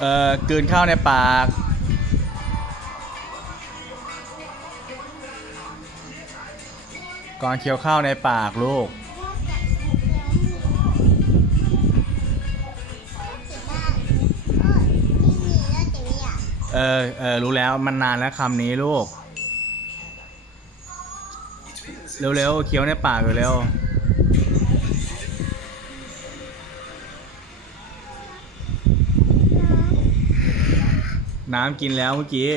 เอ่อกลืนข้าวในปาก ก่อนเคี้ยวข้าวในปากลูก เออเออรู้แล้วมันนานแล้วคำนี้ลูก เร็วๆเคี้ยวในปากเร็วๆ น้ำกินแล้วเมื่อกี้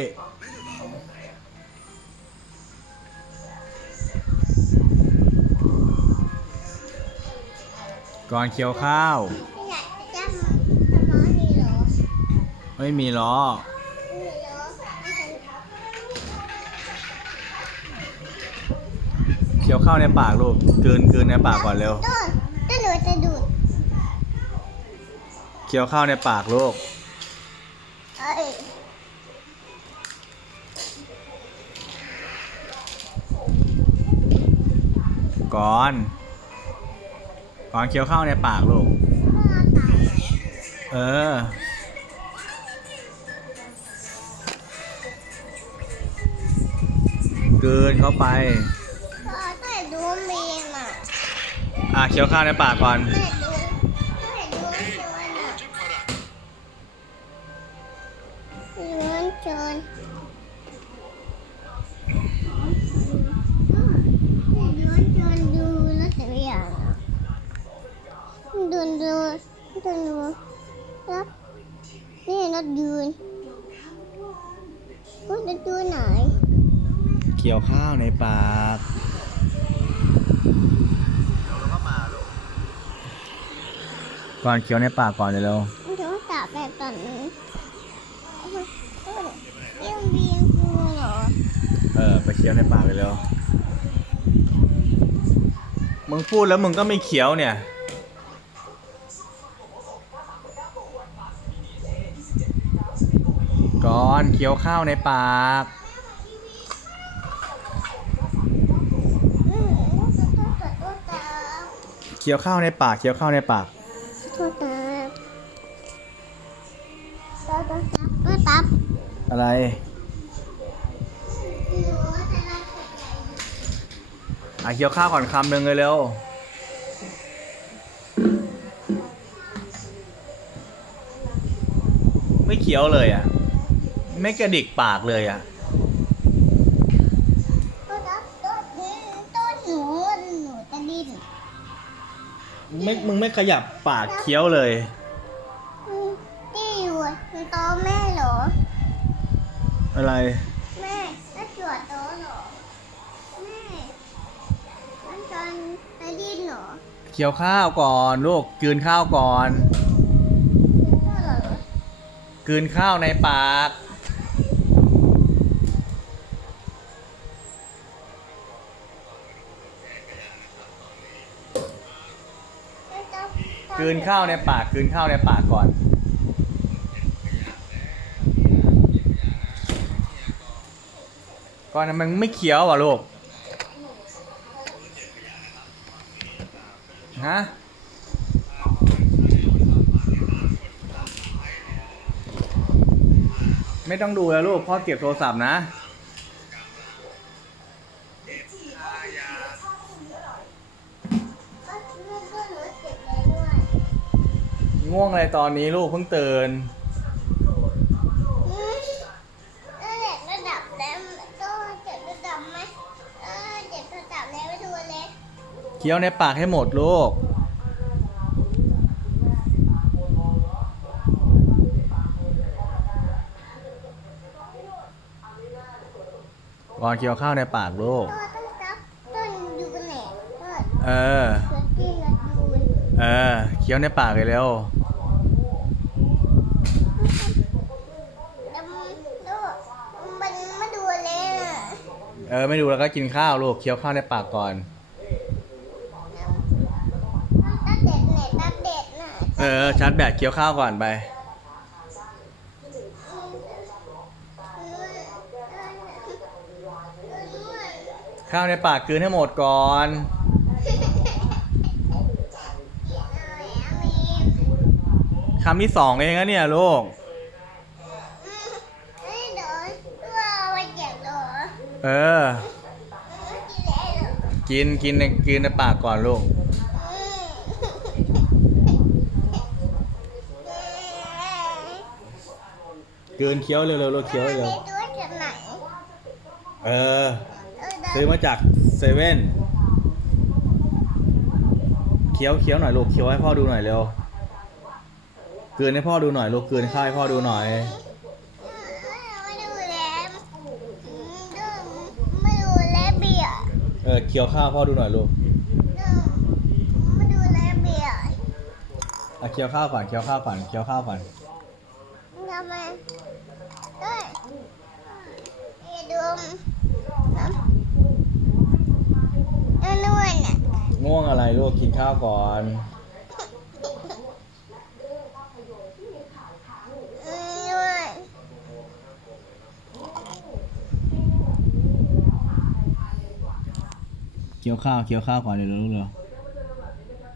ก่อนเคี้ยวข้าวไม่มีล้อเคี้ยวข้าวในปากลูกกลืนกลืนในปากก่อนเร็วต้นหนูจะดูดเคี้ยวข้าวในปากลูก เอ้ย ก่อนก่อนเคี้ยวข้าวในปากลูกพ่อเออกลืนเข้าไปพ่อต้นดูมีน่ะ อะเคี้ยวข้าวในปากก่อนต้น ดูดูดูดูแล้วนี่รถยืนรถยืนไหนเคี้ยวข้าวในปากก่อนเคี้ยวในปากก่อนเร็วมันจะว่าตาแบบตอนนี้ยี่ยมเบียงกูเหรอ เออ ไปเคี้ยวในปากเร็วมึงพูดแล้วมึงก็ไม่เคี้ยวเนี่ย ก่อนเคี้ยวข้าวในปาก เคี้ยวข้าวในปาก เคี้ยวข้าวในปากอะไร อะเคี้ยวข้าวก่อนคำหนึ่งเลยเร็วไม่เคี้ยวเลยอะ ไม่กระดิกปากเลยอะตัวตาตัวนี้ตัวหนูหนูจะดิ้นไม่มึงไม่ขยับปากเคี้ยวเลยอืมที่อยู่มันโตแม่เหรอ อะไร แม่แล้วจวดโตเหรอ แม่มันจนไปดิ้นเหรอ เคี้ยวข้าวก่อนลูกกลืนข้าวก่อนพ่อเหรอกลืนข้าวในปาก แล้วจะ ก ลืนข้าวในปากกลืนข้าวในปากก่อน ก่อนนะมันไม่เคี้ยวอะลูก ฮะไม่ต้องดูแล้วลูกพ่อเก็บโทรศัพท์นะ ง่วงอะไรตอนนี้ลูกเพิ่งตื่นเคี้ยวในปากให้หมดลูกก่อนเคี้ยวข้าวในปากลูกตัวต้องจับต้นดูแหนก็เออ เออ เคี้ยวในปากเลยเร็วแล้วมันแล้วมันมาดูเลยน่ะ เออไม่ดูแล้วก็กินข้าวลูกเคี้ยวข้าวในปากก่อน ตัดเด็ดเน็ตตัดเด็ดน่ะเออชาร์จแบตเคี้ยวข้าวก่อนไป ข้าวในปากกลืนให้หมดก่อน คำที่สองเองนะเนี่ยลูก เออ กินกินในกินในปากก่อนลูกกลืนเคี้ยวเร็วๆลูกเคี้ยวเร็วเออ ซื้อมาจากเซเว่น เคี้ยวเคี้ยวหน่อยลูก เคี้ยวให้พ่อดูหน่อยเร็ว เกลืนให้พ่อดูหน่อยลูก เกลืนข้าวให้พ่อดูหน่อย ไม่ดูแลไม่ดูแลเบียร์ เออเคี้ยวข้าวพ่อดูหน่อยลูกไม่ดูแลเบียร์อะเคี้ยวข้าวก่อนเคี้ยวข้าวก่อนเคี้ยวข้าวก่อนทำไมเฮ้ยอย่าดมน้ำนวลน่ะง่วงอะไรลูกกินข้าวก่อนน เคี้ยวข้าวเคี้ยวข้าวก่อนเร็วลูกเร็ว